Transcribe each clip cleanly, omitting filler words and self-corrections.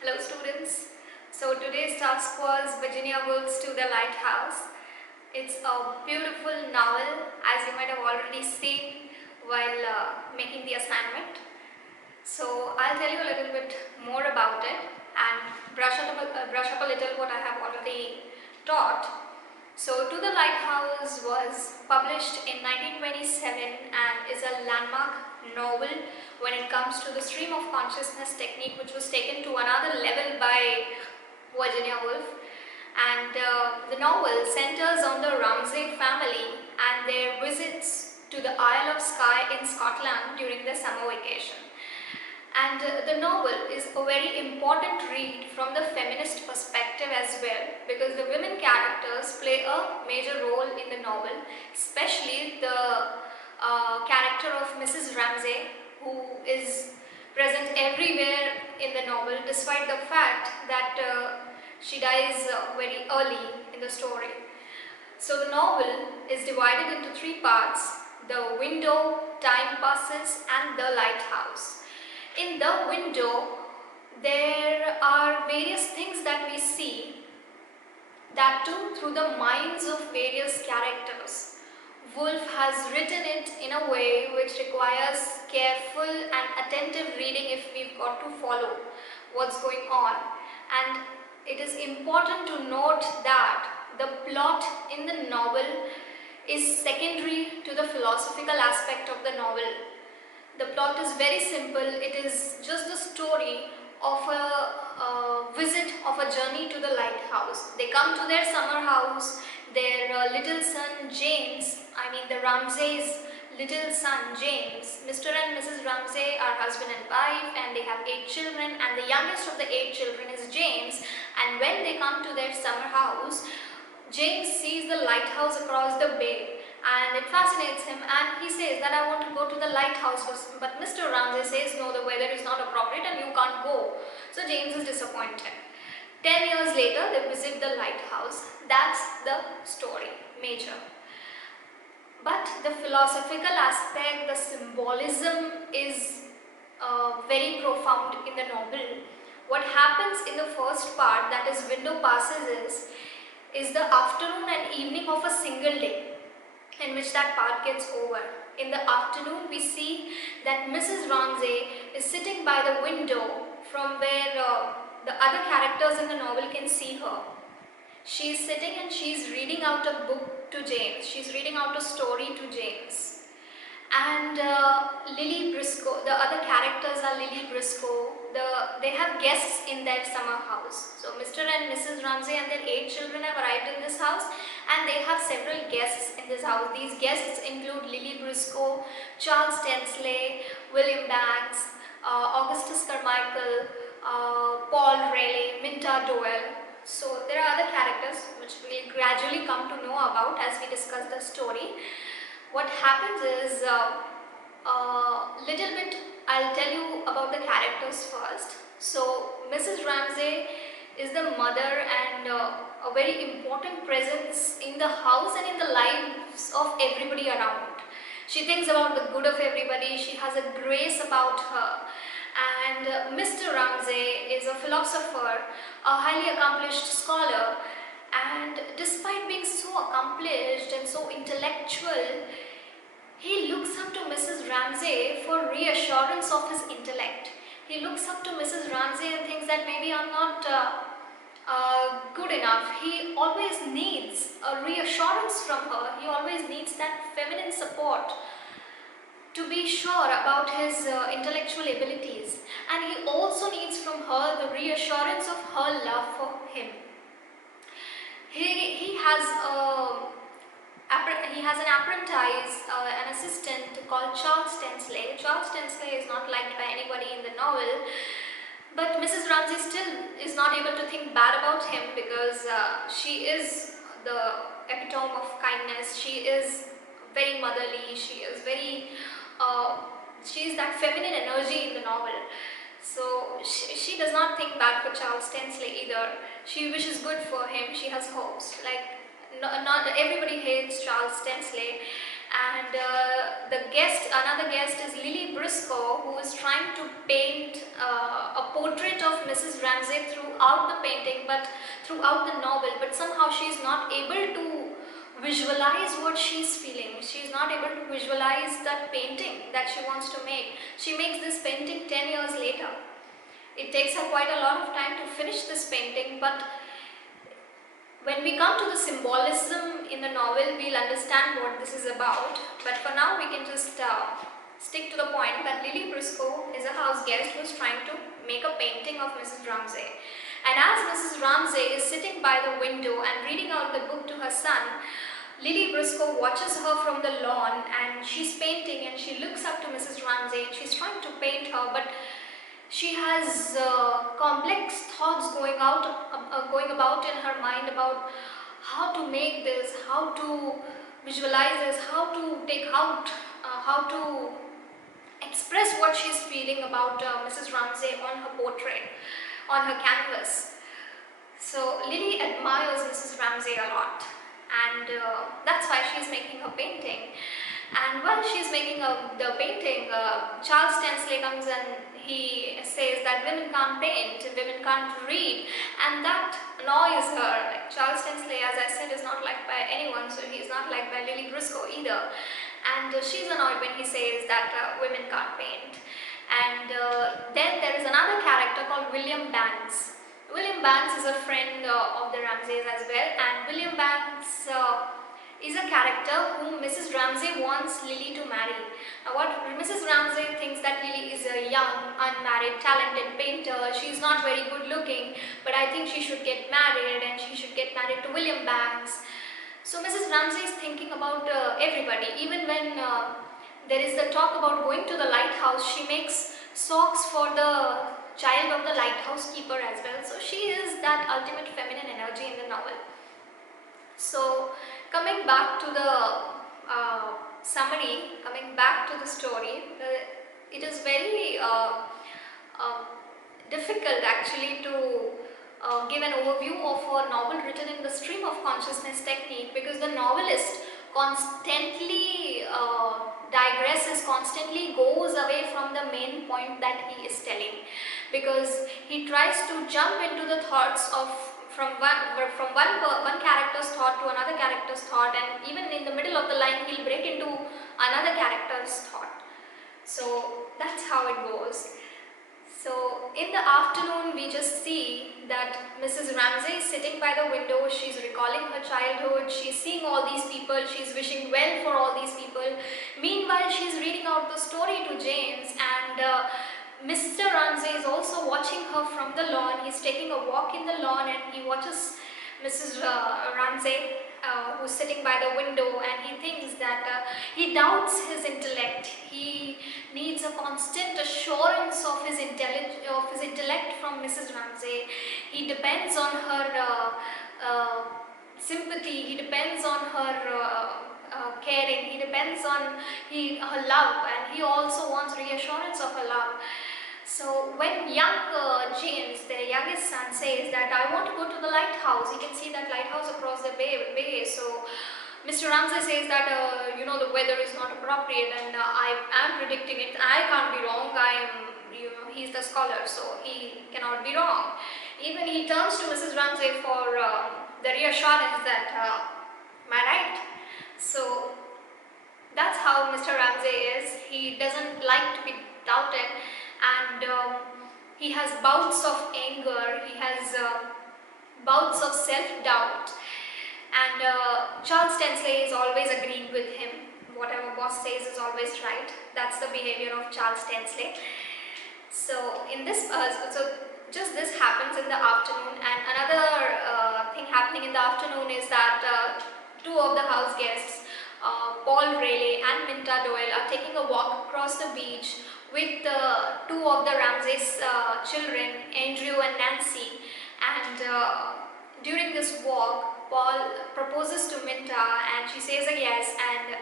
Hello students. So today's task was Virginia Woolf's To the Lighthouse. It's a beautiful novel, as you might have already seen while making the assignment. So I'll tell you a little bit more about it and brush up a little what I have already taught. So To the Lighthouse was published in 1927 and is a landmark novel when it comes to the stream of consciousness technique, which was taken to another level by Virginia Woolf. And the novel centers on the Ramsay family and their visits to the Isle of Skye in Scotland during the summer vacation. And the novel is a very important read from the feminist perspective as well, because the women characters play a major role in the novel, especially the character of Mrs. Ramsay, who is present everywhere in the novel despite the fact that she dies very early in the story. So the novel is divided into three parts: the window, time passes, and the lighthouse. In the window, there are various things that we see, that too through the minds of various characters. Woolf has written it in a way which requires careful and attentive reading if we've got to follow what's going on. And it is important to note that the plot in the novel is secondary to the philosophical aspect of the novel. The plot is very simple. It is just the story of a visit, of a journey to the lighthouse. They come to their summer house. Their little son James, the Ramsay's little son James, Mr. and Mrs. Ramsay are husband and wife, and they have 8 children, and the youngest of the 8 children is James. And when they come to their summer house, James sees the lighthouse across the bay, and it fascinates him, and he says that I want to go to the lighthouse, but Mr. Ramsay says no, the weather is not appropriate and you can't go. So James is disappointed. 10 years later, they visit the lighthouse. That's the story, major. But the philosophical aspect, the symbolism is very profound in the novel. What happens in the first part, that is window passes, is the afternoon and evening of a single day, in which that part gets over. In the afternoon, we see that Mrs. Ramsay is sitting by the window from where the other characters in the novel can see her. She is sitting and she is reading out a book to James. She is reading out a story to James. And Lily Briscoe, the other characters are Lily Briscoe. They have guests in their summer house. So Mr. and Mrs. Ramsay and their 8 children have arrived in this house, and they have several guests in this house. These guests include Lily Briscoe, Charles Tensley, William Banks, Augustus Carmichael, Paul Raleigh, Minta Doyle. So there are other characters which we'll gradually come to know about as we discuss the story. What happens is, little bit I'll tell you about the characters first. So Mrs. Ramsay is the mother and a very important presence in the house and in the lives of everybody around. She thinks about the good of everybody. She has a grace about her. And Mr. Ramsay is a philosopher, a highly accomplished scholar, and despite being so accomplished and so intellectual, he looks up to Mrs. Ramsay for reassurance of his intellect. He looks up to Mrs. Ramsay and thinks that maybe I'm not good enough. He always needs a reassurance from her. He always needs that feminine support to be sure about his intellectual abilities. And he also needs from her the reassurance of her love for him. He has an apprentice, an assistant called Charles Tensley. Charles Tensley is not liked by anybody in the novel, but Mrs. Ramsay still is not able to think bad about him, because she is the epitome of kindness. She is very motherly. She is that feminine energy in the novel. So she does not think bad for Charles Tensley either. She wishes good for him. She has hopes. Like, not everybody hates Charles Tensley, And another guest is Lily Briscoe, who is trying to paint a portrait of Mrs. Ramsay throughout the painting, but throughout the novel, but somehow she is not able to visualize what she's feeling. She is not able to visualize that painting that she wants to make. She makes this painting 10 years later. It takes her quite a lot of time to finish this painting, but when we come to the symbolism in the novel, we'll understand what this is about. But for now, we can just stick to the point that Lily Briscoe is a house guest who's trying to make a painting of Mrs. Ramsay. And as Mrs. Ramsay is sitting by the window and reading out the book to her son, Lily Briscoe watches her from the lawn, and she's painting and she looks up to Mrs. Ramsay and she's trying to paint her, but she has complex thoughts going about in her mind about how to make this, how to visualize this, how to take out, how to express what she's feeling about Mrs. Ramsay on her portrait, on her canvas. So Lily admires Mrs. Ramsay a lot, and that's why she's making her painting. And while she's making the painting, Charles Tensley comes and he says that women can't paint, women can't read, and that annoys her. Like, Charles Tensley, as I said, is not liked by anyone, so he's not liked by Lily Briscoe either. And she's annoyed when he says that women can't paint. And then there is another character called William Banks. William Banks is a friend of the Ramsays as well, and William Banks is a character whom Mrs. Ramsay wants Lily to marry. Now, what Mrs. Ramsay thinks that Lily is a young, unmarried, talented painter. She's not very good looking, but I think she should get married, and she should get married to William Banks. So Mrs. Ramsay is thinking about everybody. Even when there is the talk about going to the lighthouse, she makes socks for the child of the lighthouse keeper as well. So she is that ultimate feminine energy in the novel. So coming back to the summary, coming back to the story, it is very difficult actually to give an overview of a novel written in the stream of consciousness technique, because the novelist constantly digresses, constantly goes away from the main point that he is telling, because he tries to jump into the thoughts of from one character's thought to another character's thought, and even in the middle of the line he'll break into another character's thought. So that's how it goes. So in the afternoon we just see that Mrs. Ramsay is sitting by the window, she's recalling her childhood, she's seeing all these people, she's wishing well for all these people. Meanwhile she's reading out the story to James, and Mr. Ramsay is also watching her from the lawn. He's taking a walk in the lawn and he watches Mrs. Ramsay who's sitting by the window, and he thinks that he doubts his intellect. He needs a constant assurance of his intellect from Mrs. Ramsay. He depends on her sympathy, he depends on her caring, he depends on her love, and he also wants reassurance of her love. So when young James, the youngest son, says that I want to go to the lighthouse, he can see that lighthouse across the bay. So Mr. Ramsay says that the weather is not appropriate, and I am predicting it. I can't be wrong. He's the scholar, so he cannot be wrong. Even he turns to Mrs. Ramsay for the reassurance that am I right? So that's how Mr. Ramsay is. He doesn't like to be doubted, and he has bouts of anger, he has bouts of self-doubt, and Charles Tensley is always agreeing with him. Whatever boss says is always right. That's the behavior of Charles Tensley. So in this, just this happens in the afternoon, and another thing happening in the afternoon is that two of the house guests, Paul Rayleigh and Minta Doyle, are taking a walk across the beach with two of the Ramsay's children, Andrew and Nancy. And during this walk, Paul proposes to Minta and she says a yes, and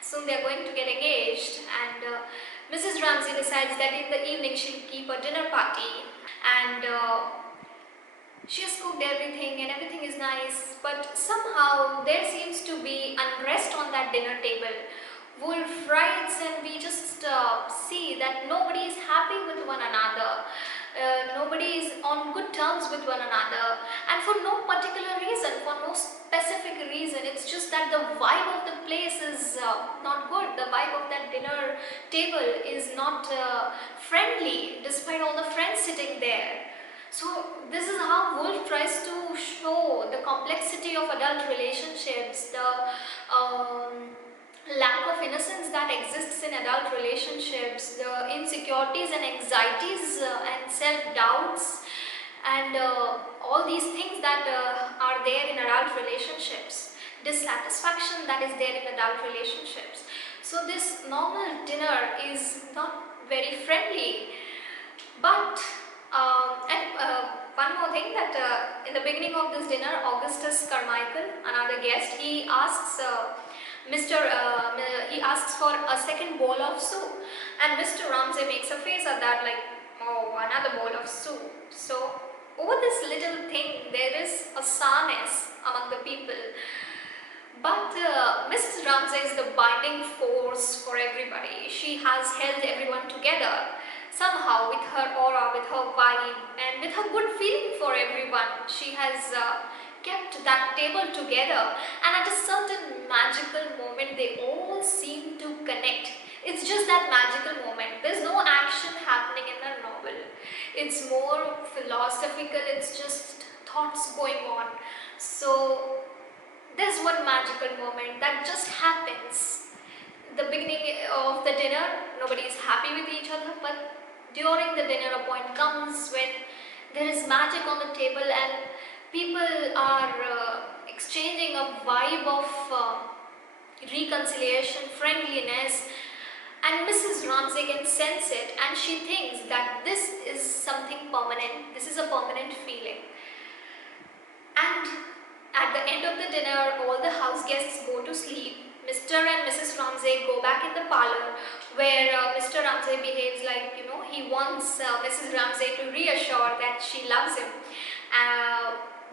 soon they are going to get engaged. And Mrs. Ramsay decides that in the evening she'll keep a dinner party, and she has cooked everything and everything is nice, but somehow there seems to be unrest on that dinner table. Woolf writes, and we just see that nobody is happy with one another. Nobody is on good terms with one another, and for no particular reason, for no specific reason. It's just that the vibe of the place is not good. The vibe of that dinner table is not friendly, despite all the friends sitting there. So this is how Woolf tries to show the complexity of adult relationships, the lack of innocence that exists in adult relationships, the insecurities and anxieties and self-doubts, and all these things that are there in adult relationships, dissatisfaction that is there in adult relationships. So this normal dinner is not very friendly. But one more thing, that in the beginning of this dinner, Augustus Carmichael, another guest, he asks he asks for a second bowl of soup, and Mr. Ramsay makes a face at that, like, oh, another bowl of soup. So over this little thing, there is a sourness among the people. But Mrs. Ramsay is the binding force for everybody. She has held everyone together somehow with her aura, with her vibe, and with her good feeling for everyone. She has kept that table together, and at a certain magical moment, they all seem to connect. It's just that magical moment. There's no action happening in the novel. It's more philosophical, it's just thoughts going on. So there's one magical moment that just happens. The beginning of the dinner, nobody is happy with each other, but during the dinner, a point comes when there is magic on the table and people are exchanging a vibe of reconciliation, friendliness, and Mrs. Ramsay can sense it, and she thinks that this is something permanent, this is a permanent feeling. And at the end of the dinner, all the house guests go to sleep. Mr. and Mrs. Ramsay go back in the parlor, where Mr. Ramsay behaves like, he wants Mrs. Ramsay to reassure that she loves him.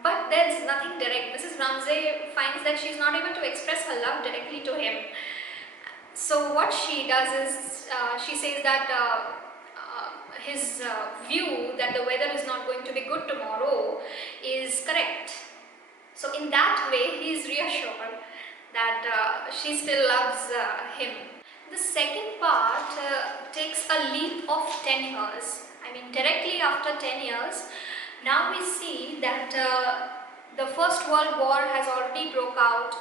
But there's nothing direct. Mrs. Ramsay finds that she's not able to express her love directly to him. So what she does is, she says that his view that the weather is not going to be good tomorrow is correct. So in that way, he is reassured that she still loves him. The second part takes a leap of 10 years. I mean, directly after 10 years, now we see that the First World War has already broke out,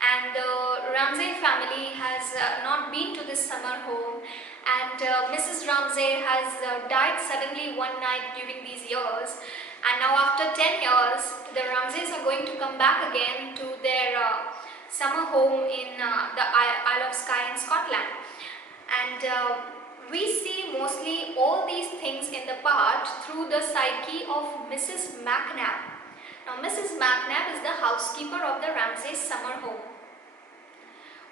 and the Ramsay family has not been to this summer home, and Mrs. Ramsay has died suddenly one night during these years. And now after 10 years, the Ramsays are going to come back again to their summer home in the Isle of Skye in Scotland. And we see mostly all these things in the part through the psyche of Mrs. McNab. Now Mrs. McNab is the housekeeper of the Ramsays summer home.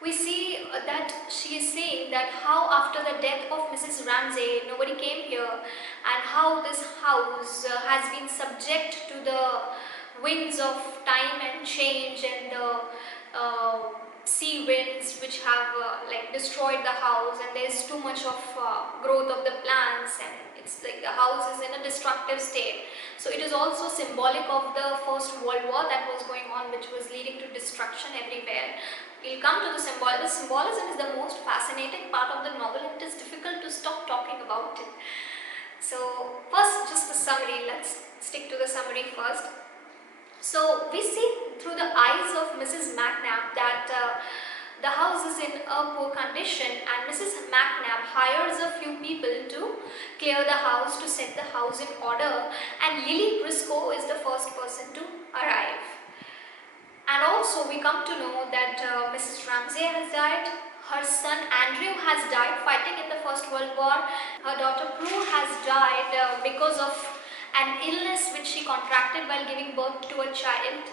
We see that she is saying that how after the death of Mrs. Ramsay, nobody came here, and how this house has been subject to the winds of time and change, and the sea winds which have destroyed the house, and there's too much of growth of the plants, and it's like the house is in a destructive state. So it is also symbolic of the First World War that was going on, which was leading to destruction everywhere. We'll come to the symbolism. The symbolism is the most fascinating part of the novel. It is difficult to stop talking about it. So first, just the summary. Let's stick to the summary first. So we see through the eyes of Mrs. McNab that the house is in a poor condition, and Mrs. McNab hires a few people to clear the house, to set the house in order, and Lily Briscoe is the first person to arrive. And also we come to know that Mrs. Ramsay has died, her son Andrew has died fighting in the First World War, her daughter Prue has died because of an illness which she contracted while giving birth to a child.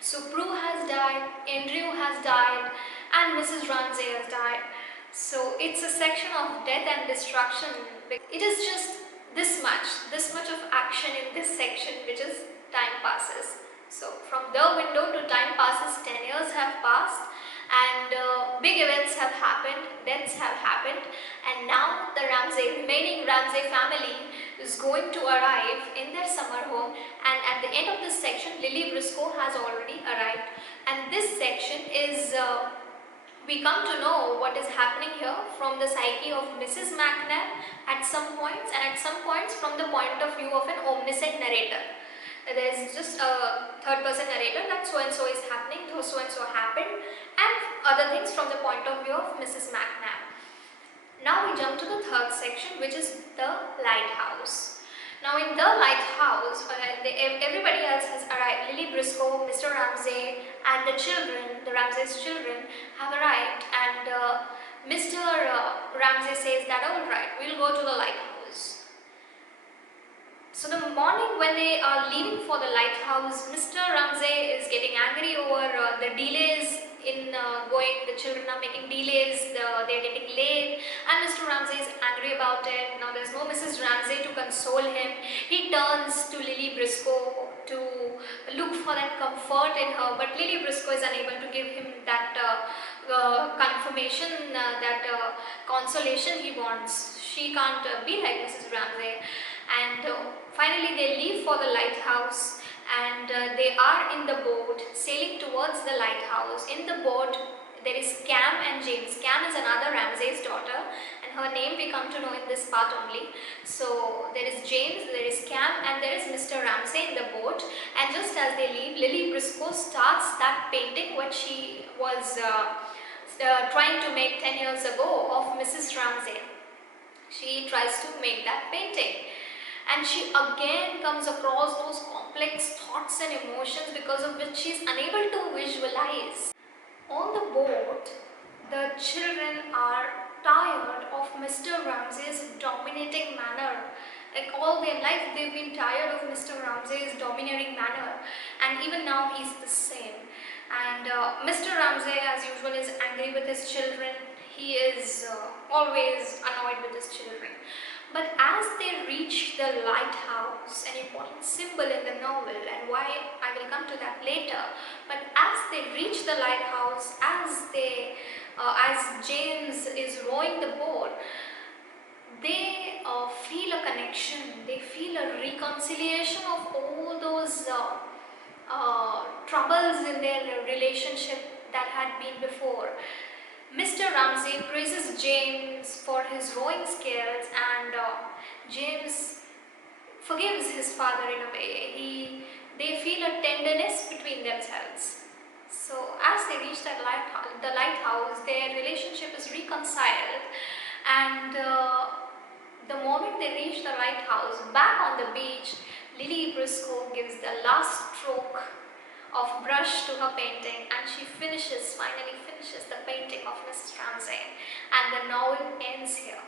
So Prue has died, Andrew has died, and Mrs. Ramsay has died. So it's a section of death and destruction. It is just this much of action in this section, which is time passes. So from the window to time passes, 10 years have passed, and big events have happened, deaths have happened, and now the remaining Ramsay family is going to arrive in their summer home, and at the end of this section, Lily Briscoe has already arrived, and this section is we come to know what is happening here from the psyche of Mrs. McNabb at some points, and at some points from the point of view of an omniscient narrator. There is just a third person narrator that so and so is happening, though so and so happened, and other things from the point of view of Mrs. McNabb. Now we jump to the third section, which is the lighthouse. Now in the lighthouse, everybody else has arrived. Lily Briscoe, Mr. Ramsay and the children, the Ramsay's children have arrived, and Mr. Ramsay says that alright, we'll go to the lighthouse. So the morning when they are leaving for the lighthouse, Mr. Ramsay is getting angry over the delays in going. The children are making delays, they're getting late, and Mr. Ramsay is angry about it. Now there's no Mrs. Ramsay to console him. He turns to Lily Briscoe to look for that comfort in her, but Lily Briscoe is unable to give him that confirmation, that consolation he wants. She can't be like Mrs. Ramsay, and finally they leave for the lighthouse, and they are in the boat sailing towards the lighthouse. In the boat there is Cam and James. Cam is another Ramsay's daughter, and her name we come to know in this part only. So there is James, there is Cam, and there is Mr. Ramsay in the boat, and just as they leave, Lily Briscoe starts that painting which she was trying to make 10 years ago of Mrs. Ramsay. She tries to make that painting, and she again comes across those complex thoughts and emotions because of which she is unable to visualize. On the boat, the children are tired of Mr. Ramsay's dominating manner. Like all their life they've been tired of Mr. Ramsay's domineering manner, and even now he's the same. And Mr. Ramsay as usual is angry with his children. He is always annoyed with his children. But as they reach the lighthouse, an important symbol in the novel, and why I will come to that later, but as they reach the lighthouse, as James is rowing the boat, they feel a connection, they feel a reconciliation of all those troubles in their relationship that had been before. Mr. Ramsay praises James for his rowing skills, and James forgives his father in a way. They feel a tenderness between themselves. So as they reach that the lighthouse, their relationship is reconciled, and the moment they reach the lighthouse, back on the beach, Lily Briscoe gives the last stroke of brush to her painting, and she finally finishes the painting of Mrs. Ramsay, and the novel ends here.